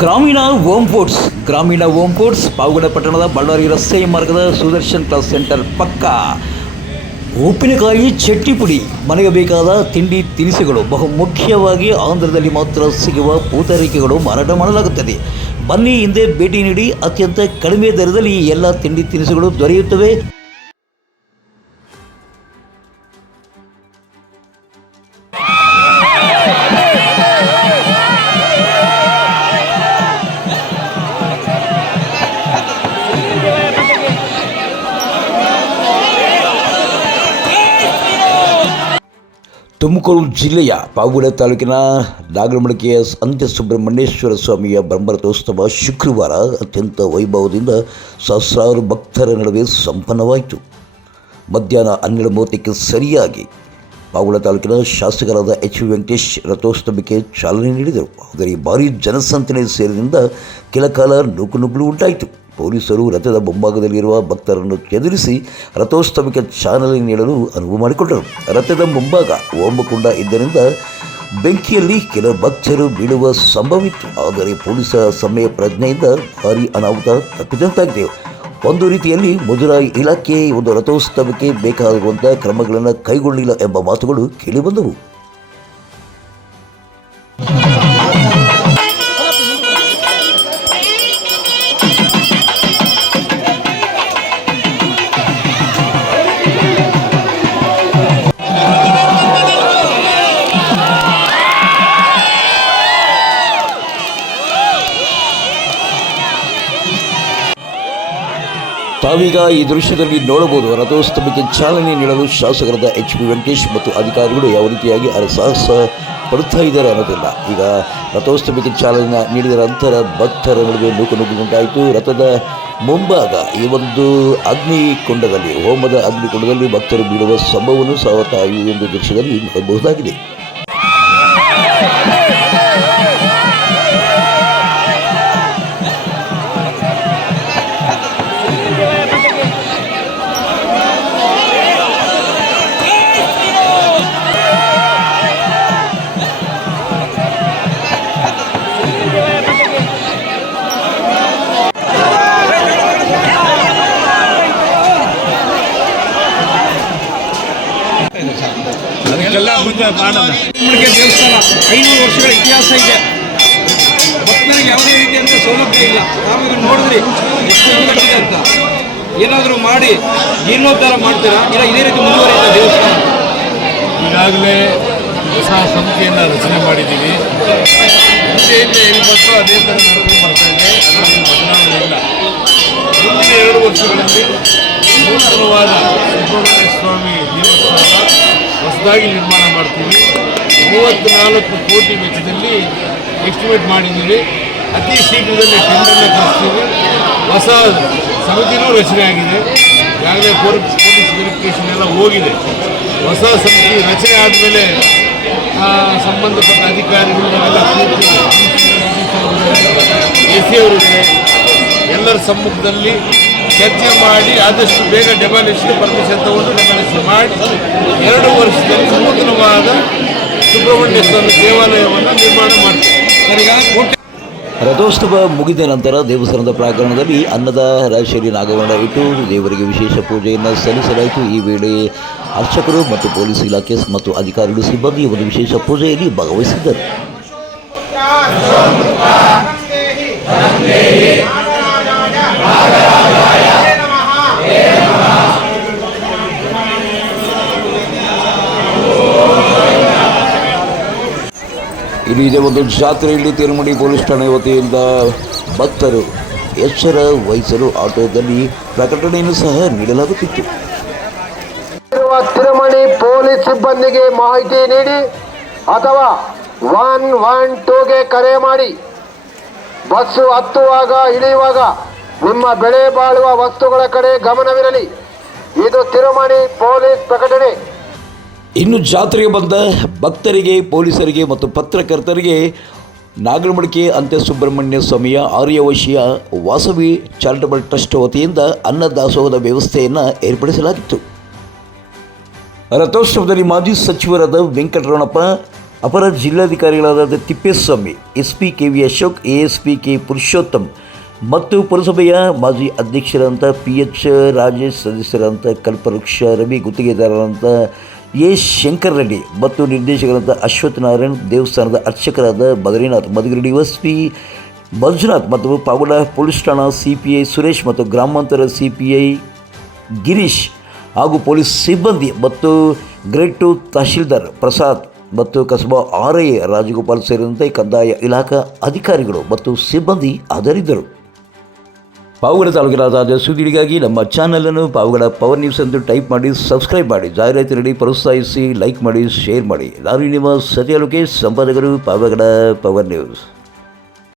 ಗ್ರಾಮೀಣ home foods Pavagada ಪಟ್ಟಣದ ಬಳ್ಳಾರಿ ರಸ್ತೆ ಮಾರ್ಗದ ಸುದರ್ಶನ್ ಕ್ಲಾಸ್ ಸೆಂಟರ್ ಪಕ್ಕ ಉಪ್ಪಿನಕಾಯಿ ಚಟ್ನಿ ಪುಡಿ ಮನೆಗೆ ಬೇಕಾದ ತಿಂಡಿ ತಿನಿಸುಗಳು ಬಹುಮುಖ್ಯವಾಗಿ ಆಂಧ್ರದಲ್ಲಿ ಮಾತ್ರ ಸಿಗುವ ಪೂತೈಕೆಗಳು ಮಾರಾಟ ಮಾಡಲಾಗುತ್ತದೆ. ಬನ್ನಿ, ಹಿಂದೆ ಭೇಟಿ ನೀಡಿ ಅತ್ಯಂತ ಕಡಿಮೆ ದರದಲ್ಲಿ ಎಲ್ಲ ತಿಂಡಿ ತಿನಿಸುಗಳು ದೊರೆಯುತ್ತವೆ. ತುಮಕೂರು ಜಿಲ್ಲೆಯ ಪಾವಗಡ ತಾಲೂಕಿನ ನಾಗರಮಡಿಕೆಯ ಅಂತ್ಯ ಸುಬ್ರಹ್ಮಣ್ಯೇಶ್ವರ ಸ್ವಾಮಿಯ ಬ್ರಹ್ಮರಥೋತ್ಸವ ಶುಕ್ರವಾರ ಅತ್ಯಂತ ವೈಭವದಿಂದ ಸಹಸ್ರಾರು ಭಕ್ತರ ನಡುವೆ ಸಂಪನ್ನವಾಯಿತು. ಮಧ್ಯಾಹ್ನ 12:30ಕ್ಕೆ ಸರಿಯಾಗಿ ಪಾವಗಡ ತಾಲೂಕಿನ ಶಾಸಕರಾದ ಎಚ್ ವೆಂಕಟೇಶ್ ರಥೋತ್ಸವಕ್ಕೆ ಚಾಲನೆ ನೀಡಿದರು. ಆದರೆ ಭಾರೀ ಜನಸಂತಣೆ ಸೇರಿದಿಂದ ಕೆಲಕಾಲ ನೂಕುನುಗ್ಗಲು ಉಂಟಾಯಿತು. ಪೊಲೀಸರು ರಥದ ಮುಂಭಾಗದಲ್ಲಿರುವ ಭಕ್ತರನ್ನು ಚದುರಿಸಿ ರಥೋತ್ಸವಕ್ಕೆ ಚಾಲನೆ ನೀಡಲು ಅನುವು ಮಾಡಿಕೊಟ್ಟರು. ರಥದ ಮುಂಭಾಗ ಹೋಮಕುಂಡ ಇದ್ದರಿಂದ ಬೆಂಕಿಯಲ್ಲಿ ಕೆಲ ಭಕ್ತರು ಬೀಳುವ ಸಂಭವವಿತ್ತು. ಆದರೆ ಪೊಲೀಸರ ಸಮಯ ಪ್ರಜ್ಞೆಯಿಂದ ಭಾರೀ ಅನಾಹುತ ತಪ್ಪಿದಂತಾಗಿದೆ. ಒಂದು ರೀತಿಯಲ್ಲಿ ಮುಜರಾಯಿ ಇಲಾಖೆ ಒಂದು ರಥೋತ್ಸವಕ್ಕೆ ಬೇಕಾಗುವಂಥ ಕ್ರಮಗಳನ್ನು ಕೈಗೊಳ್ಳಿಲ್ಲ ಎಂಬ ಮಾತುಗಳು ಕೇಳಿಬಂದವು. ತಾವೀಗ ಈ ದೃಶ್ಯದಲ್ಲಿ ನೋಡಬಹುದು, ರಥೋತ್ಸವಕ್ಕೆ ಚಾಲನೆ ನೀಡಲು ಶಾಸಕರಾದ ಎಚ್ ಪಿ ವೆಂಕಟೇಶ್ ಮತ್ತು ಅಧಿಕಾರಿಗಳು ಯಾವ ರೀತಿಯಾಗಿ ಸಾಹಸ ಪಡುತ್ತಾ ಇದ್ದಾರೆ ಅನ್ನೋದಿಲ್ಲ. ಈಗ ರಥೋತ್ಸವಕ್ಕೆ ಚಾಲನೆ ನೀಡಿದ ನಂತರ ಭಕ್ತರ ನಡುವೆ ನೂಕು ಉಂಟಾಯಿತು. ರಥದ ಮುಂಭಾಗ ಈ ಒಂದು ಅಗ್ನಿಕುಂಡದಲ್ಲಿ, ಹೋಮದ ಅಗ್ನಿಕುಂಡದಲ್ಲಿ ಭಕ್ತರು ಬೀಳುವ ಸಂಭವವನ್ನು ಸಹ ಈ ಒಂದು ದೃಶ್ಯದಲ್ಲಿ ನೋಡಬಹುದಾಗಿದೆ. ದೇವಸ್ಥಾನ 500 ವರ್ಷಗಳ ಇತಿಹಾಸ ಇದೆ. ಭಕ್ತರಿಗೆ ಯಾವುದೇ ರೀತಿಯಂಥ ಸೌಲಭ್ಯ ಇಲ್ಲ. ನಾವು ಇದನ್ನು ನೋಡಿದ್ರಿ ಎಷ್ಟು ಕಟ್ಟಿದೆ ಅಂತ. ಏನಾದರೂ ಮಾಡಿ ಜೀರ್ಣೋದ್ಧಾರ ಮಾಡ್ತೀರಾ, ಇಲ್ಲ ಇದೇ ರೀತಿ ಮುಂದುವರಿಯುತ್ತೆ ದೇವಸ್ಥಾನ? ಈಗಾಗಲೇ ಹೊಸ ಸಮಿತಿಯನ್ನು ರಚನೆ ಮಾಡಿದ್ದೀವಿ. ಮುಂಚೆಯಿಂದ ಎಲ್ಲಿ ಬಂತು ಅದೇ ಥರ ನಡ್ಕೊಂಡು ಬರ್ತಾ ಇದೆ. ಅದರಲ್ಲಿ ಬದಲಾವಣೆ ಇಲ್ಲ. ಮುಂದಿನ 2 ವರ್ಷಗಳಲ್ಲಿ ನೂತನವಾದ ಸುಬ್ರಹ್ಮಣ್ಯ ಸ್ವಾಮಿ ದೇವಸ್ಥಾನ ಹೊಸದಾಗಿ ನಿರ್ಮಾಣ ಮಾಡ್ತೀವಿ. 34 ಕೋಟಿ ವೆಚ್ಚದಲ್ಲಿ ಎಸ್ಟಿಮೇಟ್ ಮಾಡಿದ್ದೀವಿ. ಅತಿ ಶೀಘ್ರದಲ್ಲಿ ಟೆಂಡರ್ನ ಕಳಿಸ್ತೀವಿ. ಹೊಸ ಸಮಿತಿನೂ ರಚನೆ ಆಗಿದೆ. ಈಗಾಗಲೇ ಪೊಲೀಸ್ ವೆರಿಫಿಕೇಷನ್ ಎಲ್ಲ ಹೋಗಿದೆ. ಹೊಸ ಸಮಿತಿ ರಚನೆ ಆದಮೇಲೆ ಸಂಬಂಧಪಟ್ಟ ಅಧಿಕಾರಿಗಳು ನಾವೆಲ್ಲ ಎ ಸಿ ಅವರಿದ್ದಾರೆ, ಎಲ್ಲರ ಸಮ್ಮುಖದಲ್ಲಿ ಚರ್ಚೆ ಮಾಡಿ ಆದಷ್ಟು ಬೇಗ ಡೆಮಾಲಿಷನ್ ಪರ್ಮಿಷನ್ ತಗೊಂಡು ಡೆಮಾಲಿಷನ್ ಮಾಡಿ 2 ವರ್ಷದಲ್ಲಿ ನೂತನವಾದ ಸುಬ್ರಹ್ಮಣ್ಯ ಸ್ವಾಮಿ ದೇವಾಲಯವನ್ನು ನಿರ್ಮಾಣ ಮಾಡ್ತೀವಿ. ರಥೋತ್ಸವ ಮುಗಿದ ನಂತರ ದೇವಸ್ಥಾನದ ಪ್ರಾಂಗಣದಲ್ಲಿ ಅನ್ನದ ರಾಶಿಯಲ್ಲಿ ನಾಗವರ್ಣ ಇಟ್ಟು ದೇವರಿಗೆ ವಿಶೇಷ ಪೂಜೆಯನ್ನು ಸಲ್ಲಿಸಲಾಯಿತು. ಈ ವೇಳೆ ಅರ್ಚಕರು ಮತ್ತು ಪೊಲೀಸ್ ಇಲಾಖೆ ಮತ್ತು ಅಧಿಕಾರಿಗಳು ಸಿಬ್ಬಂದಿ ಒಂದು ವಿಶೇಷ ಪೂಜೆಯಲ್ಲಿ ಭಾಗವಹಿಸಿದ್ದರು. ಇಲ್ಲಿ ಇದೇ ಒಂದು ಜಾತ್ರೆಯಲ್ಲಿ ತಿರುಮಡಿ ಪೊಲೀಸ್ ಠಾಣೆ ವತಿಯಿಂದ ಭಕ್ತರು ಎಚ್ಚರ ವಹಿಸಲು ಆಟೋದಲ್ಲಿ ಪ್ರಕಟಣೆಯನ್ನು ಸಹ ನೀಡಲಾಗುತ್ತಿತ್ತು. ತಿರುಮಡಿ ಪೊಲೀಸ್ ಸಿಬ್ಬಂದಿಗೆ ಮಾಹಿತಿ ನೀಡಿ ಅಥವಾ 112ಗೆ ಕರೆ ಮಾಡಿ. ಬಸ್ಸು ಹತ್ತುವಾಗ ಇಳಿಯುವಾಗ ನಿಮ್ಮ ಬೆಳೆ ಬಾಳುವ ವಸ್ತುಗಳ ಕಡೆ ಗಮನವಿರಲಿ. ಇದು ತಿರುಮಡಿ ಪೊಲೀಸ್ ಪ್ರಕಟಣೆ. ಇನ್ನು ಜಾತ್ರೆಗೆ ಬಂದ ಭಕ್ತರಿಗೆ, ಪೊಲೀಸರಿಗೆ ಮತ್ತು ಪತ್ರಕರ್ತರಿಗೆ ನಾಗರಮಡಿಕೆ ಅಂತ್ಯ ಸುಬ್ರಹ್ಮಣ್ಯ ಸ್ವಾಮಿಯ ಆರ್ಯವೈಶ್ಯ ವಾಸವಿ ಚಾರಿಟಬಲ್ ಟ್ರಸ್ಟ್ ವತಿಯಿಂದ ಅನ್ನದಾಸೋಹದ ವ್ಯವಸ್ಥೆಯನ್ನು ಏರ್ಪಡಿಸಲಾಗಿತ್ತು. ರಥೋತ್ಸವದಲ್ಲಿ ಮಾಜಿ ಸಚಿವರಾದ ವೆಂಕಟರಮಣಪ್ಪ, ಅಪರ ಜಿಲ್ಲಾಧಿಕಾರಿಗಳಾದ Thippeswamy, SP KV Ashok, ASP K Purushottam ಮತ್ತು ಪುರಸಭೆಯ ಮಾಜಿ ಅಧ್ಯಕ್ಷರಾದಂಥ PH ರಾಜೇಶ್, ಸದಸ್ಯರಾದಂಥ ಕಲ್ಪವೃಕ್ಷ ರವಿ, ಗುತ್ತಿಗೆದಾರರಾದಂಥ A ಶಂಕರ್ ರೆಡ್ಡಿ ಮತ್ತು ನಿರ್ದೇಶಕರಾದ ಅಶ್ವಥ್ ನಾರಾಯಣ್, ದೇವಸ್ಥಾನದ ಅರ್ಚಕರಾದ ಬದ್ರಿನಾಥ್, ಮಧುಗಿರಿ DSP ಮಂಜುನಾಥ್ ಮತ್ತು ಪಾವಗಡ ಪೊಲೀಸ್ ಠಾಣಾ CPI ಸುರೇಶ್ ಮತ್ತು ಗ್ರಾಮಾಂತರ CPI ಗಿರೀಶ್ ಹಾಗೂ ಪೊಲೀಸ್ ಸಿಬ್ಬಂದಿ ಮತ್ತು ಗ್ರೇಡ್ 2 ತಹಶೀಲ್ದಾರ್ ಪ್ರಸಾದ್ ಮತ್ತು ಕಸಬಾ RI ರಾಜಗೋಪಾಲ್ ಸೇರಿದಂತೆ ಕಂದಾಯ ಇಲಾಖಾ ಅಧಿಕಾರಿಗಳು ಮತ್ತು ಸಿಬ್ಬಂದಿ ಹಾಜರಿದ್ದರು. ಪಾವಗಡ ತಾಲೂಕಿನ ಸುದ್ದಿಗಳಿಗಾಗಿ ನಮ್ಮ ಚಾನಲನ್ನು ಪಾವಗಡ ಪವರ್ ನ್ಯೂಸ್ ಎಂದು ಟೈಪ್ ಮಾಡಿ, ಸಬ್ಸ್ಕ್ರೈಬ್ ಮಾಡಿ, ಜಾಹೀರಾತು ನೀಡಿ ಪ್ರೋತ್ಸಾಹಿಸಿ, ಲೈಕ್ ಮಾಡಿ, ಶೇರ್ ಮಾಡಿ. ನಾನು ನಿಮ್ಮ ಸತ್ಯ ಲೋಕೇಶ್, ಸಂಪಾದಕರು, ಪಾವಗಡ ಪವರ್ ನ್ಯೂಸ್.